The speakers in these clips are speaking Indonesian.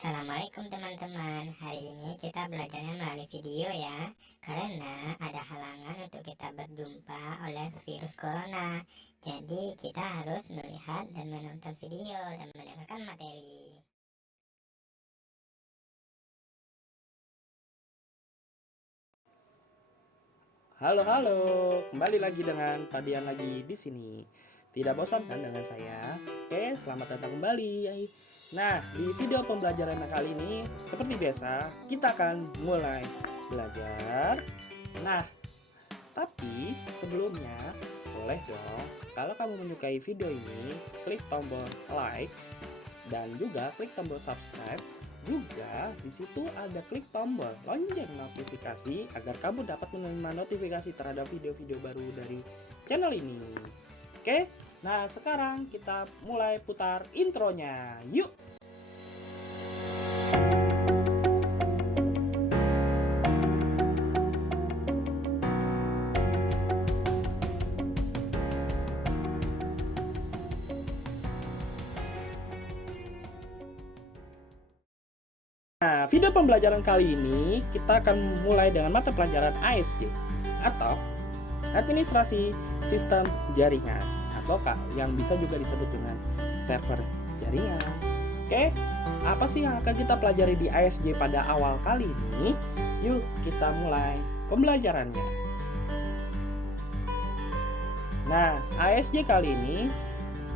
Assalamualaikum teman-teman. Hari ini kita belajarnya melalui video ya. Karena ada halangan untuk kita berjumpa oleh virus corona. Jadi kita harus melihat dan menonton video dan mendengarkan materi. Halo, kembali lagi dengan Padian lagi di sini. Tidak bosan kan dengan saya? Oke, selamat datang kembali. Nah, di video pembelajaran kali ini, seperti biasa, kita akan mulai belajar. Nah, tapi sebelumnya, boleh dong, kalau kamu menyukai video ini, klik tombol like dan juga klik tombol subscribe. Juga di situ ada klik tombol lonceng notifikasi agar kamu dapat menerima notifikasi terhadap video-video baru dari channel ini. Oke, nah sekarang kita mulai putar intronya. Yuk! Nah, video pembelajaran kali ini kita akan mulai dengan mata pelajaran ASJ atau Administrasi Sistem Jaringan atau yang bisa juga disebut dengan server jaringan. Oke, apa sih yang akan kita pelajari di ASJ pada awal kali ini? Yuk kita mulai pembelajarannya. Nah, ASJ kali ini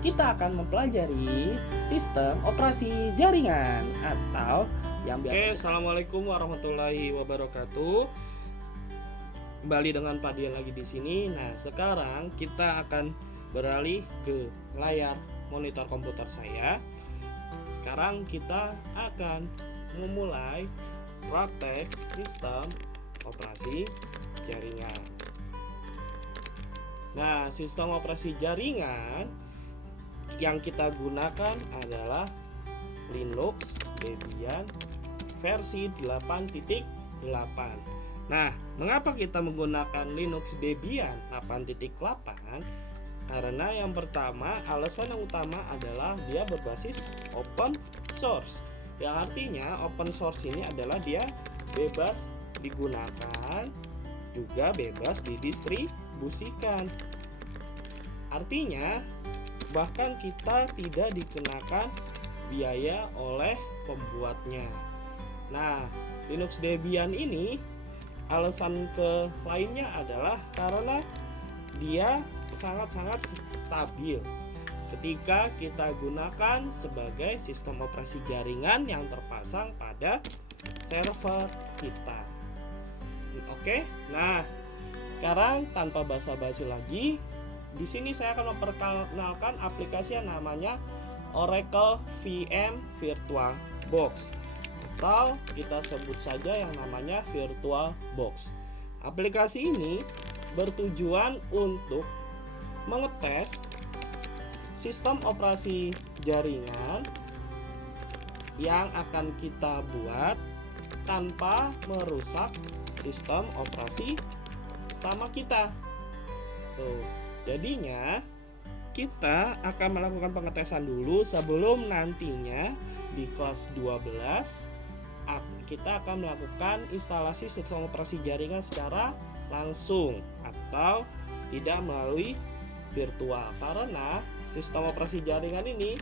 kita akan mempelajari sistem operasi jaringan atau yang biasa. Assalamualaikum warahmatullahi wabarakatuh. Kembali dengan Padian lagi di sini. Nah, sekarang kita akan beralih ke layar monitor komputer saya. Sekarang kita akan memulai praktek sistem operasi jaringan. Nah, sistem operasi jaringan yang kita gunakan adalah Linux Debian versi 8.8. Nah, mengapa kita menggunakan Linux Debian 8.8? Karena yang pertama, alasan yang utama adalah dia berbasis open source. Yang artinya open source ini adalah dia bebas digunakan, juga bebas didistribusikan. Artinya, bahkan kita tidak dikenakan biaya oleh pembuatnya. Nah, Linux Debian ini alasan ke lainnya adalah karena dia sangat-sangat stabil ketika kita gunakan sebagai sistem operasi jaringan yang terpasang pada server kita. Oke, nah sekarang tanpa basa-basi lagi, di sini saya akan memperkenalkan aplikasi yang namanya Oracle VM VirtualBox atau kita sebut saja yang namanya VirtualBox. Aplikasi ini bertujuan untuk mengetes sistem operasi jaringan yang akan kita buat tanpa merusak sistem operasi utama kita. Tuh, jadinya kita akan melakukan pengetesan dulu sebelum nantinya di kelas 12 kita akan melakukan instalasi sistem operasi jaringan secara langsung atau tidak melalui virtual, karena sistem operasi jaringan ini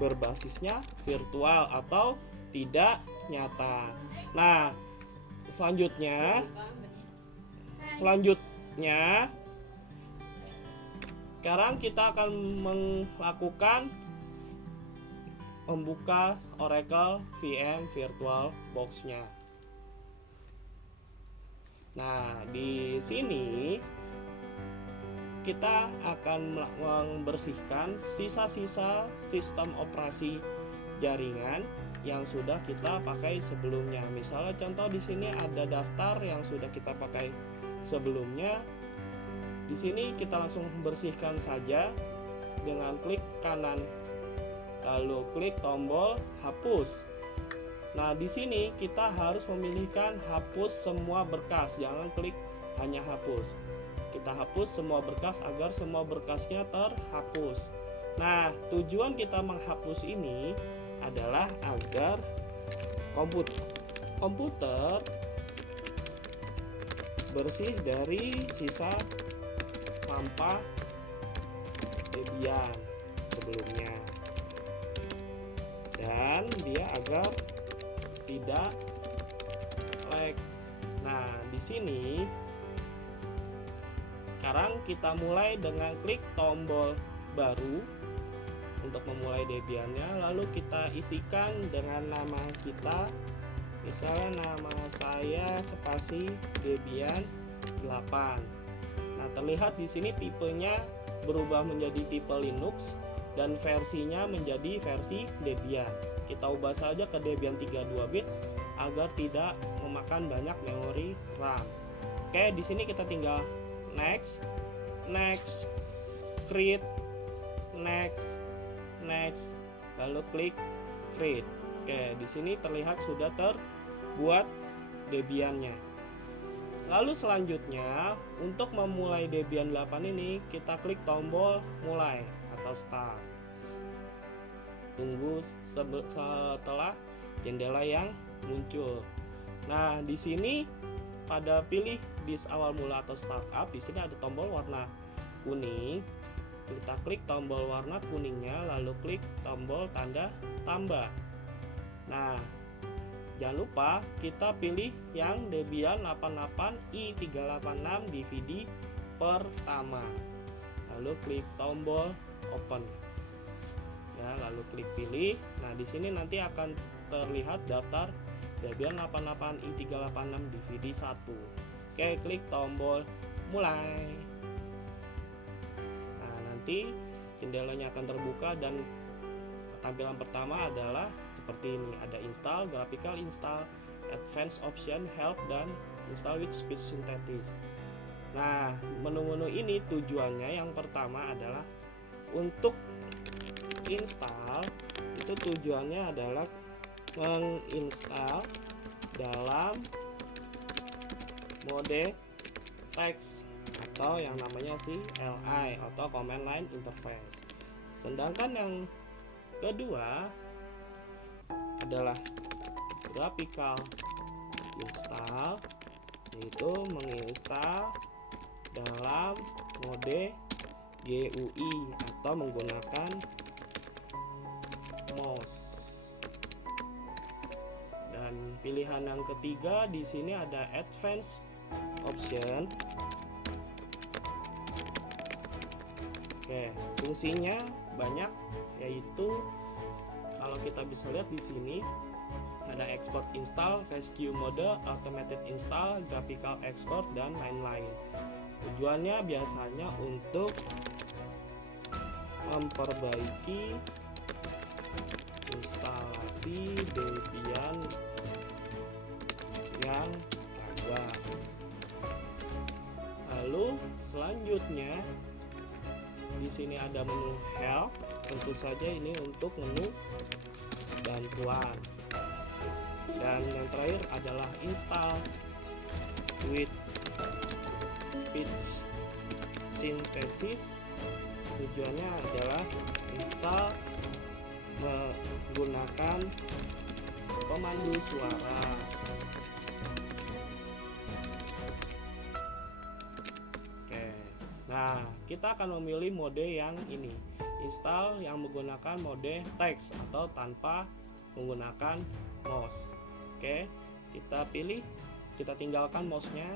berbasisnya virtual atau tidak nyata. Nah, selanjutnya sekarang kita akan melakukan membuka Oracle VM VirtualBox-nya. Nah, di sini kita akan membersihkan sisa-sisa sistem operasi jaringan yang sudah kita pakai sebelumnya. Misalnya contoh di sini ada daftar yang sudah kita pakai sebelumnya. Di sini kita langsung bersihkan saja dengan klik kanan, lalu klik tombol hapus. Nah, di sini kita harus memilihkan hapus semua berkas, jangan klik hanya hapus. Kita hapus semua berkas agar semua berkasnya terhapus. Nah, tujuan kita menghapus ini adalah agar komputer bersih dari sisa sampah Debian sebelumnya, dan dia agar tidak lag. Nah, di sini sekarang kita mulai dengan klik tombol baru untuk memulai Debiannya, lalu kita isikan dengan nama kita. Misalnya nama saya spasi Debian 8. Nah, terlihat di sini tipenya berubah menjadi tipe Linux dan versinya menjadi versi Debian. Kita ubah saja ke Debian 32 bit agar tidak memakan banyak memori RAM. Oke, di sini kita tinggal next, create, next, lalu klik create. Oke, di sini terlihat sudah terbuat Debiannya. Lalu selanjutnya, untuk memulai Debian 8 ini, kita klik tombol mulai atau start. Tunggu setelah jendela yang muncul. Nah, di sini pada pilih disk awal mula atau startup, di sini ada tombol warna kuning. Kita klik tombol warna kuningnya, lalu klik tombol tanda tambah. Nah, jangan lupa kita pilih yang Debian 88 i386 DVD pertama. Lalu klik tombol open. Ya, lalu klik pilih. Nah, di sini nanti akan terlihat daftar Debian 88 i386 DVD 1. Oke, klik tombol mulai. Nah, nanti jendelanya akan terbuka dan tampilan pertama adalah seperti ini. Ada install, graphical install, advanced option, help, dan install with speech synthesis. Nah, menu-menu ini tujuannya yang pertama adalah untuk install, itu tujuannya adalah menginstal dalam mode teks atau yang namanya CLI atau command line interface. Sedangkan yang kedua adalah graphical install, yaitu menginstal dalam mode GUI atau menggunakan mouse. Dan pilihan yang ketiga di sini ada advanced option. Oke, fungsinya banyak, yaitu kalau kita bisa lihat di sini ada export install, rescue mode, automated install, graphical export, dan lain-lain. Tujuannya biasanya untuk memperbaiki instalasi Debian yang ada. Lalu selanjutnya di sini ada menu help. Tentu saja ini untuk menu bantuan. Dan yang terakhir adalah install with speech synthesis. Tujuannya adalah install menggunakan pemandu suara. Oke, nah kita akan memilih mode yang ini, install yang menggunakan mode teks atau tanpa menggunakan mouse. Oke, kita pilih, kita tinggalkan mouse-nya,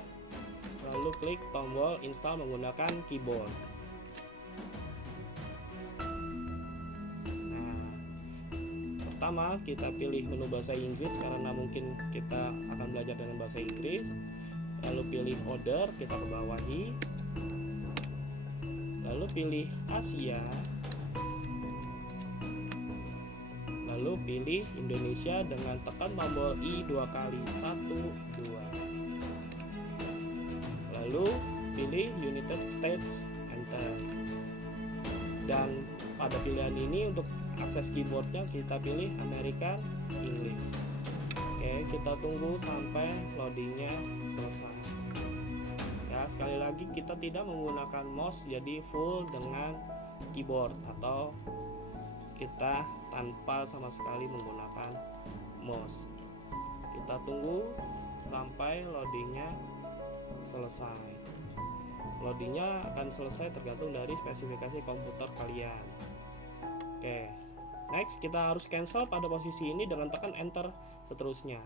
lalu klik tombol install menggunakan keyboard. Nah, pertama kita pilih menu bahasa Inggris karena mungkin kita akan belajar dengan bahasa Inggris. Lalu pilih order, kita ke bawahi. Lalu pilih Asia. Lalu pilih Indonesia dengan tekan tombol I 2 kali, 1, 2. Lalu pilih United States, enter. Dan pada pilihan ini untuk akses keyboardnya kita pilih American English. Oke, kita tunggu sampai loadingnya selesai. Ya, sekali lagi kita tidak menggunakan mouse, jadi full dengan keyboard atau kita tanpa sama sekali menggunakan mouse. Kita tunggu sampai loadingnya selesai. Loadingnya akan selesai tergantung dari spesifikasi komputer kalian. Oke, next kita harus cancel pada posisi ini dengan tekan enter seterusnya.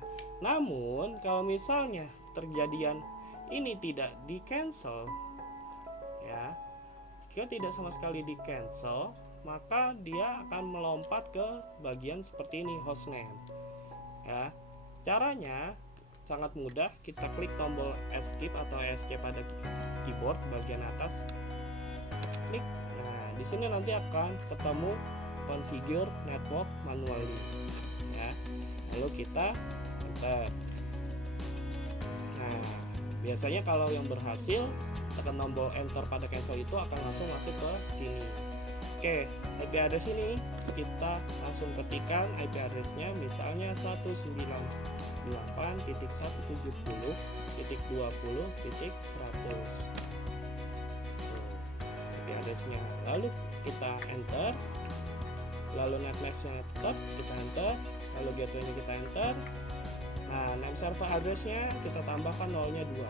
Namun kalau misalnya terjadian ini tidak di cancel, ya, jika tidak sama sekali di cancel, maka dia akan melompat ke bagian seperti ini, hostname. Ya, caranya sangat mudah. Kita klik tombol escape atau ESC pada keyboard bagian atas, klik. Nah, di sini nanti akan ketemu configure network manually, ya. Lalu kita enter. Nah, biasanya kalau yang berhasil tekan tombol enter pada cancel itu akan langsung masuk ke sini. Oke, IP address ini kita langsung ketikkan IP addressnya, misalnya 198.170.20.100. IP addressnya. Lalu kita enter. Lalu netmasknya tetap kita enter. Lalu gateway-nya kita enter. Nah, name server addressnya kita tambahkan nolnya 2.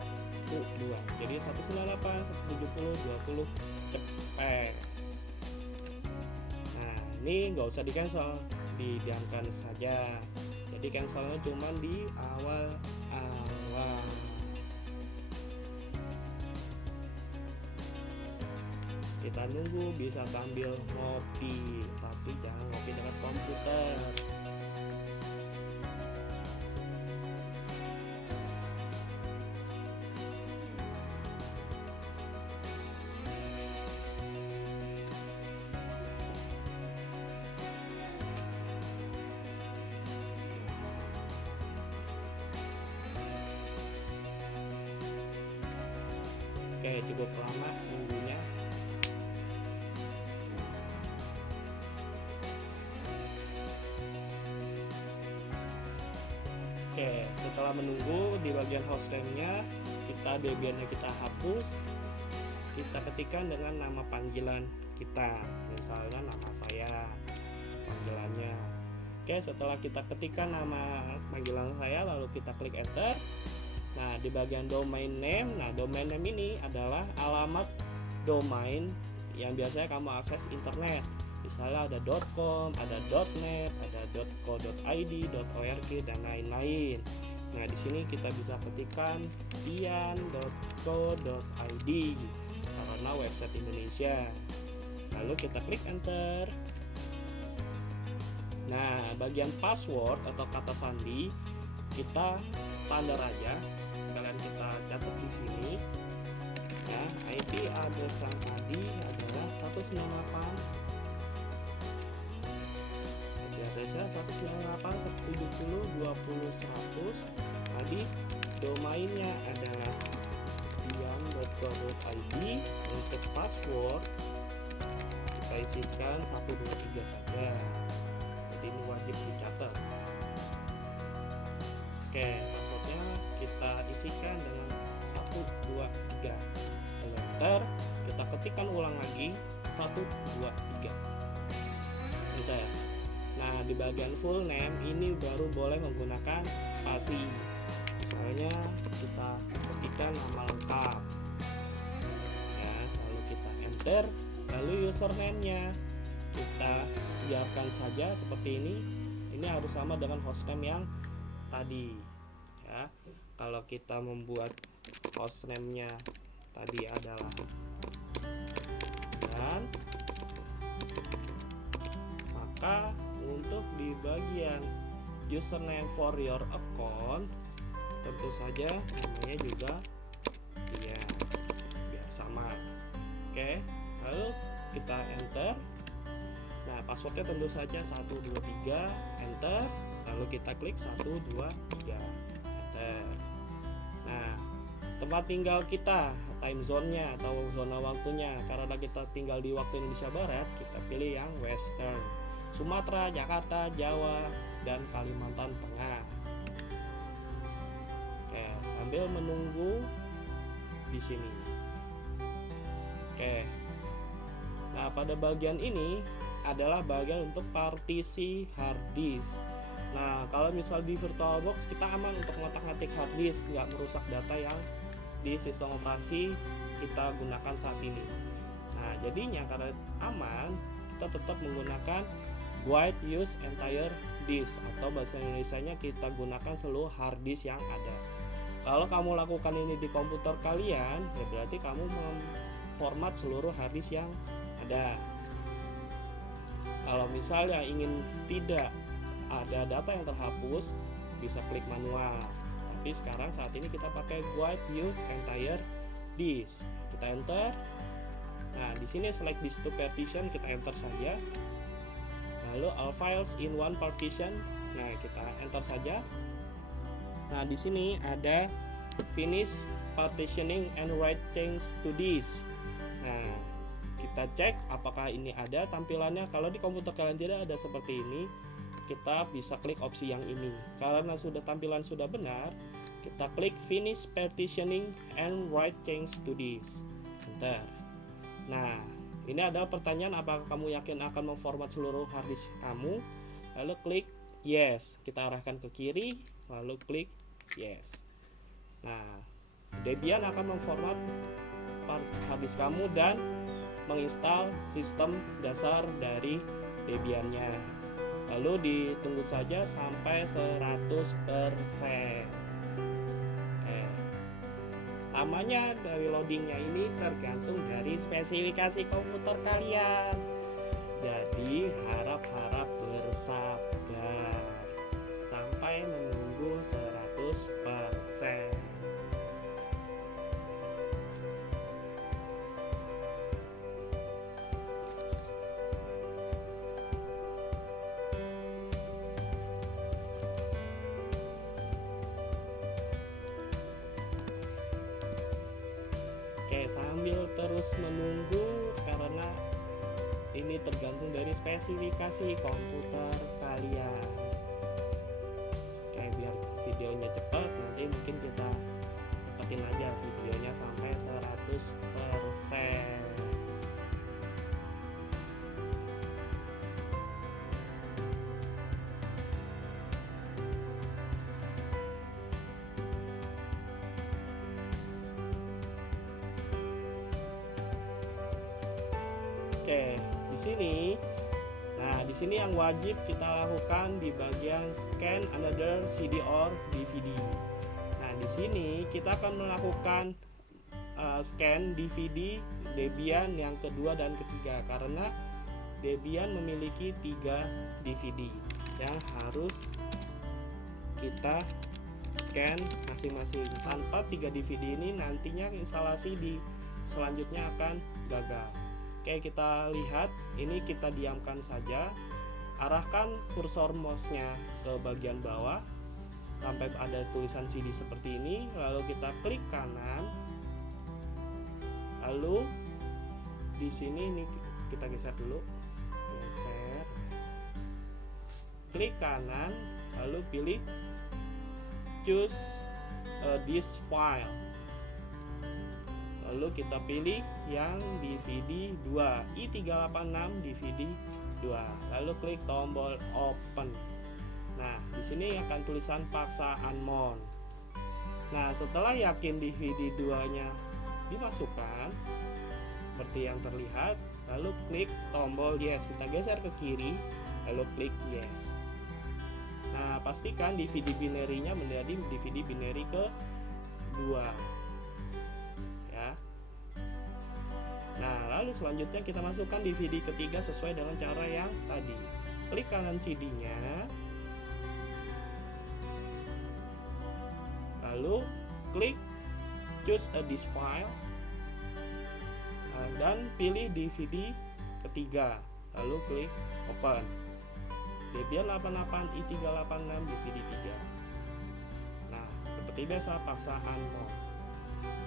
Jadi 198.170.20 cepet. Nah, ini nggak usah di cancel, didiamkan saja. Jadi cancelnya cuma di awal. Kita nunggu bisa sambil ngopi, tapi jangan ngopi dengan komputer. Oke, cukup lama nunggunya. Oke, setelah menunggu di bagian hostname-nya, Debian-nya kita hapus. Kita ketikkan dengan nama panggilan kita, misalnya nama saya, panggilannya. Oke, setelah kita ketikkan nama panggilan saya, lalu kita klik enter. Nah, di bagian domain name, domain name ini adalah alamat domain yang biasanya kamu akses internet. Misalnya ada .com, ada .net, ada .co.id, .org, dan lain-lain. Nah, di sini kita bisa ketikkan tian.co.id karena website Indonesia. Lalu kita klik enter. Nah, bagian password atau kata sandi kita standar aja. Sekalian kita catat di sini. Ya, IP address yang tadi adalah 198. IP addressnya 198.170.20.100. Tadi domainnya adalah tian.co.id. Untuk password kita isikan 123 saja. Jadi ini wajib dicatat. Oke, passwordnya kita isikan dengan 123. Enter, kita ketikkan ulang lagi 123. Enter. Nah, di bagian full name ini baru boleh menggunakan spasi. Misalnya kita ketikkan nama lengkap. Ya, lalu kita enter, lalu username-nya kita biarkan saja seperti ini. Ini harus sama dengan hostname yang tadi, ya. Kalau kita membuat hostname-nya tadi adalah dan, maka untuk di bagian username for your account tentu saja namanya juga dia biar sama. Oke, lalu kita enter. Nah, passwordnya tentu saja 123, enter. Lalu kita klik 123, enter. Nah, tempat tinggal kita, time zone-nya atau zona waktunya, karena kita tinggal di waktu Indonesia Barat, kita pilih yang Western, Sumatera, Jakarta, Jawa, dan Kalimantan Tengah. Oke, sambil menunggu di sini. Oke. Nah, pada bagian ini adalah bagian untuk partisi hard disk. Nah, kalau misal di VirtualBox kita aman untuk ngotak-ngatik hard disk, nggak merusak data yang di sistem operasi kita gunakan saat ini. Nah, jadinya karena aman, kita tetap menggunakan guide use entire disk, atau bahasa Indonesianya kita gunakan seluruh hard disk yang ada. Kalau kamu lakukan ini di komputer kalian, ya berarti kamu memformat seluruh hard disk yang ada. Kalau misalnya ingin tidak ada data yang terhapus, bisa klik manual. Tapi sekarang saat ini kita pakai guide use entire disk. Kita enter. Nah, di sini select disk to partition, kita enter saja. Lalu all files in one partition. Nah, kita enter saja. Nah, di sini ada finish partitioning and write change to disk. Nah, kita cek apakah ini ada tampilannya. Kalau di komputer kalian tidak ada seperti ini, kita bisa klik opsi yang ini. Karena tampilan sudah benar, kita klik finish partitioning and write change to disk. Enter. Nah, ini ada pertanyaan, apakah kamu yakin akan memformat seluruh hard disk kamu? Lalu klik yes. Kita arahkan ke kiri, lalu klik yes. Nah, Debian akan memformat hard disk kamu dan menginstal sistem dasar dari Debiannya. Lalu ditunggu saja sampai 100%. Lamanya dari loadingnya ini tergantung dari spesifikasi komputer kalian. Jadi harap-harap bersabar sampai menunggu 100%. Oke, sambil terus menunggu karena ini tergantung dari spesifikasi komputer kalian. Oke, biar videonya cepat, nanti mungkin kita cepetin aja videonya sampai 100%. Oke, di sini. Nah, di sini yang wajib kita lakukan di bagian scan another CD or DVD. Nah, di sini kita akan melakukan scan DVD Debian yang kedua dan ketiga, karena Debian memiliki 3 DVD yang harus kita scan masing-masing. Tanpa 3 DVD ini nantinya instalasi di selanjutnya akan gagal. Oke, kita lihat, ini kita diamkan saja. Arahkan kursor mouse-nya ke bagian bawah sampai ada tulisan CD seperti ini, lalu kita klik kanan. Lalu di sini ini kita geser dulu. Geser. Klik kanan, lalu pilih choose this file. Lalu kita pilih yang DVD 2, i386 DVD 2. Lalu klik tombol open. Nah, di sini akan tulisan paksa unmount. Nah, setelah yakin DVD 2-nya dimasukkan seperti yang terlihat, lalu klik tombol yes. Kita geser ke kiri, lalu klik yes. Nah, pastikan DVD binary-nya menjadi DVD binary ke-2. Nah, lalu selanjutnya kita masukkan DVD ketiga sesuai dengan cara yang tadi. Klik kanan CD-nya, lalu klik choose a disk file, dan pilih DVD ketiga, lalu klik open. Debian 88 i386 DVD 3. Nah, seperti biasa paksa unmount.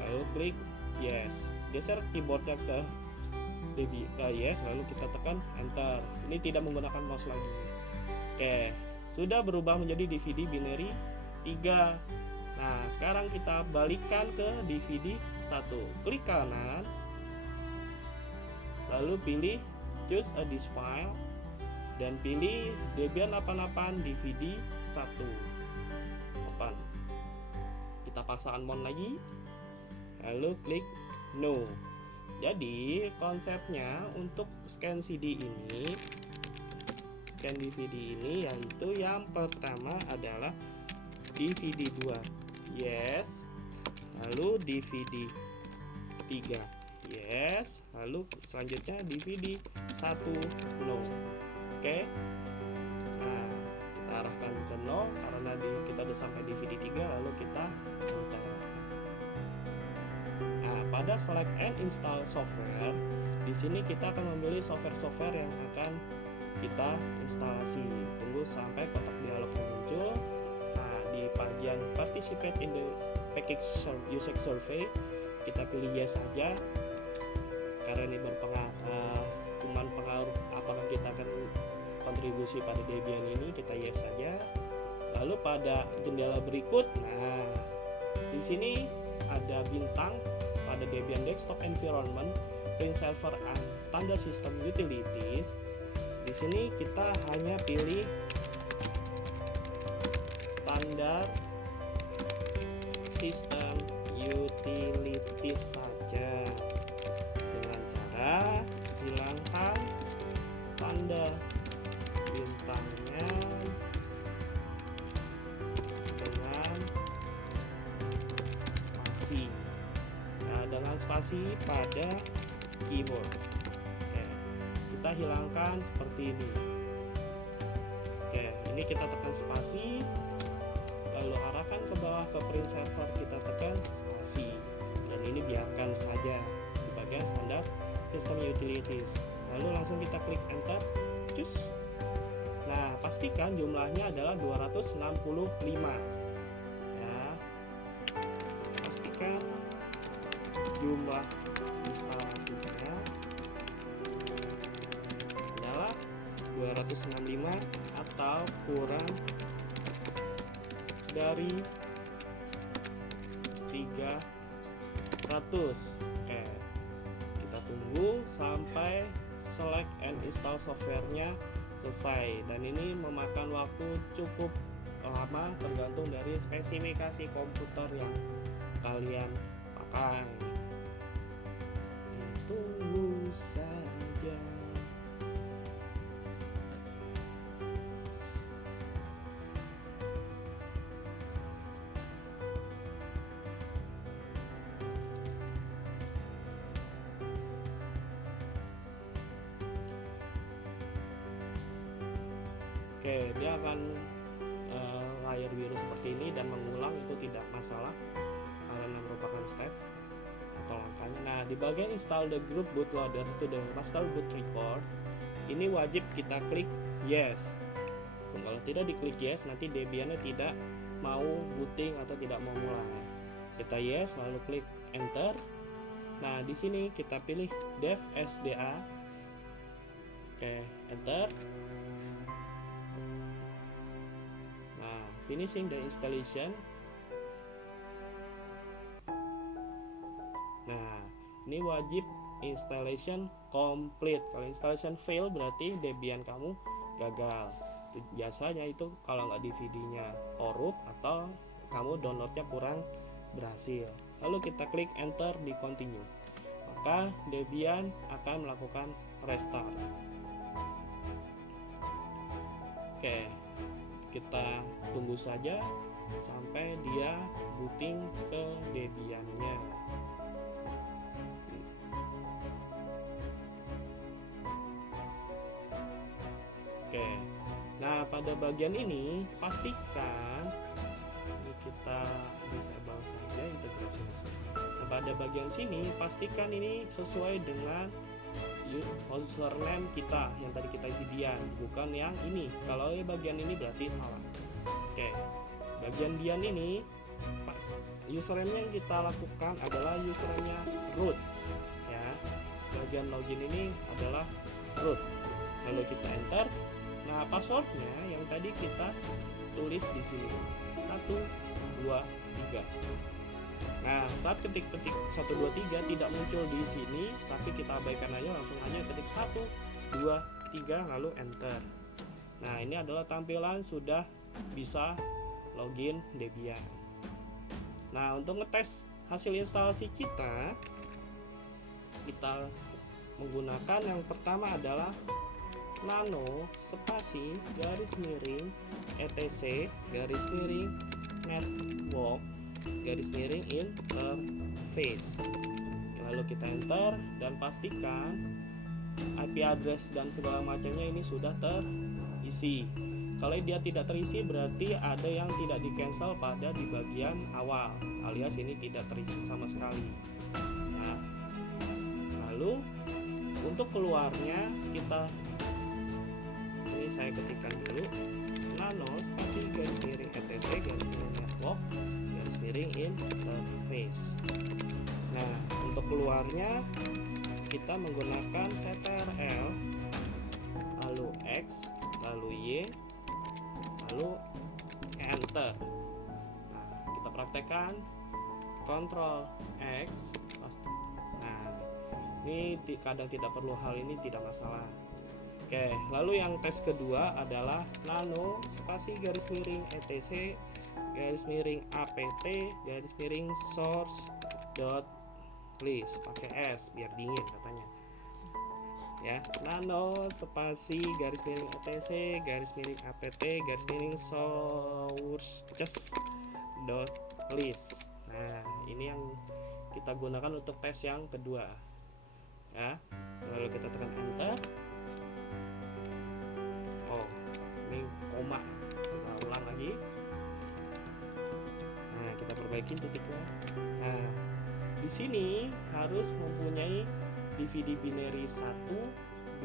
Lalu klik yes. Geser keyboardnya ke yes, lalu kita tekan enter. Ini tidak menggunakan mouse lagi. Oke, sudah berubah menjadi DVD binary 3. Nah, sekarang kita balikkan ke DVD 1. Klik kanan, lalu pilih choose a disk file, dan pilih Debian 88 DVD 1. Open. Kita pasang unmount lagi, lalu klik no. Jadi konsepnya untuk scan DVD ini yaitu yang pertama adalah DVD 2 yes, lalu DVD 3 yes, lalu selanjutnya DVD 1 no. Oke. Nah, kita arahkan ke no karena kita udah sampai DVD 3, lalu kita enter. Nah, pada select and install software, di sini kita akan memilih software-software yang akan kita instalasi. Tunggu sampai kotak dialog yang muncul. Nah, di bagian participate in the package usage survey, kita pilih yes saja karena ini cuman pengaruh apakah kita akan kontribusi pada Debian ini, kita yes saja. Lalu pada jendela berikut, nah di sini ada bintang pada Debian Desktop Environment, Print Server and Standard System Utilities. Di sini kita hanya pilih Standard System Utilities saja dengan cara hilangkan tanda bintangnya dengan spasi. Nah, dengan spasi pada keyboard. Oke, kita hilangkan seperti ini. Oke, ini kita tekan spasi, lalu arahkan ke bawah ke print server, kita tekan spasi, dan ini biarkan saja di bagian standar system utilities. Lalu langsung kita klik enter, cus. Nah, pastikan jumlahnya adalah 265 ya. Pastikan jumlah instalasinya adalah 265 atau kurang dari 300. Oke, kita tunggu sampai select and install softwarenya selesai, dan ini memakan waktu cukup lama tergantung dari spesifikasi komputer yang kalian pakai. Tunggu saja. Oke, dia akan layar biru seperti ini dan mengulang, itu tidak masalah karena merupakan step atau langkahnya. Nah, di bagian install the group bootloader to the master boot record, ini wajib kita klik yes. Kalau tidak diklik yes, nanti Debiannya tidak mau booting atau tidak mau mulai. Kita yes, lalu klik enter. Nah, di sini kita pilih dev SDA. Oke, enter. Finishing the installation. Nah, ini wajib installation complete. Kalau installation fail berarti Debian kamu gagal. Biasanya itu kalau nggak DVD-nya korup atau kamu downloadnya kurang berhasil. Lalu kita klik enter di continue, maka Debian akan melakukan restart. Oke, kita tunggu saja sampai dia booting ke Debiannya. Oke, nah pada bagian ini pastikan ini kita disable saja integrasi masalah. Nah, pada bagian sini pastikan ini sesuai dengan username kita yang tadi kita isi Dian, bukan yang ini. Kalau bagian ini berarti salah. Oke, bagian Dian ini username yang kita lakukan adalah username root ya. Bagian login ini adalah root, lalu kita enter. Nah, passwordnya yang tadi kita tulis di sini 1, 2, 3. Nah, saat ketik 1, 2, 3 tidak muncul di sini, tapi kita abaikan aja, langsung aja ketik 1, 2, 3 lalu enter. Nah, ini adalah tampilan sudah bisa login Debian. Nah, untuk ngetes hasil instalasi kita menggunakan yang pertama adalah nano spasi garis miring etc garis miring network garis miring interface. Lalu kita enter dan pastikan IP address dan segala macamnya ini sudah terisi. Kalau dia tidak terisi berarti ada yang tidak di cancel pada di bagian awal, alias ini tidak terisi sama sekali. Nah, lalu untuk keluarnya ini saya ketikkan dulu nano spasi garis miring etc garis miring network garis miring interface. Nah, untuk keluarnya kita menggunakan ctrl lalu x lalu y lalu enter. Nah, kita praktekkan Ctrl X. Nah, ini kadang tidak perlu, hal ini tidak masalah. Oke, lalu yang tes kedua adalah nano spasi garis miring etc garis miring apt garis miring source dot list, pakai S biar dingin katanya ya. Nano spasi garis miring etc garis miring apt garis miring source dot list. Nah, ini yang kita gunakan untuk tes yang kedua ya. Lalu kita tekan enter. Oh, ini koma, kita ulang lagi. Nah, kita perbaiki titiknya. Nah, di sini harus mempunyai DVD binary 1,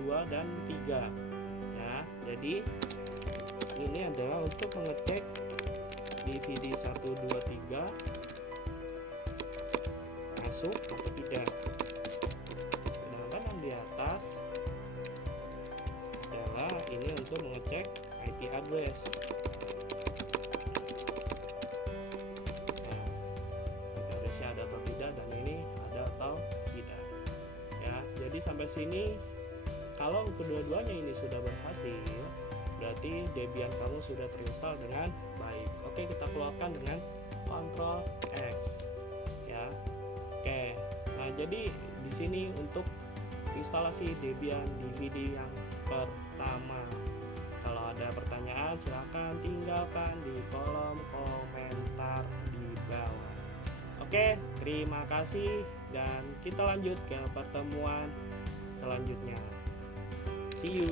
2, dan 3 ya. Jadi ini adalah untuk mengecek DVD 1, 2, 3 masuk atau tidak. Sedangkan yang di atas adalah ini untuk mengecek IP address. Ada atau tidak, dan ini ada atau tidak ya. Jadi sampai sini kalau kedua-duanya ini sudah berhasil berarti Debian kamu sudah terinstall dengan baik. Oke, kita keluarkan dengan Ctrl X ya. Oke, nah jadi di sini untuk instalasi Debian DVD yang pertama. Kalau ada pertanyaan silahkan tinggalkan di kolom komentar di bawah. Oke, terima kasih dan kita lanjut ke pertemuan selanjutnya. See you.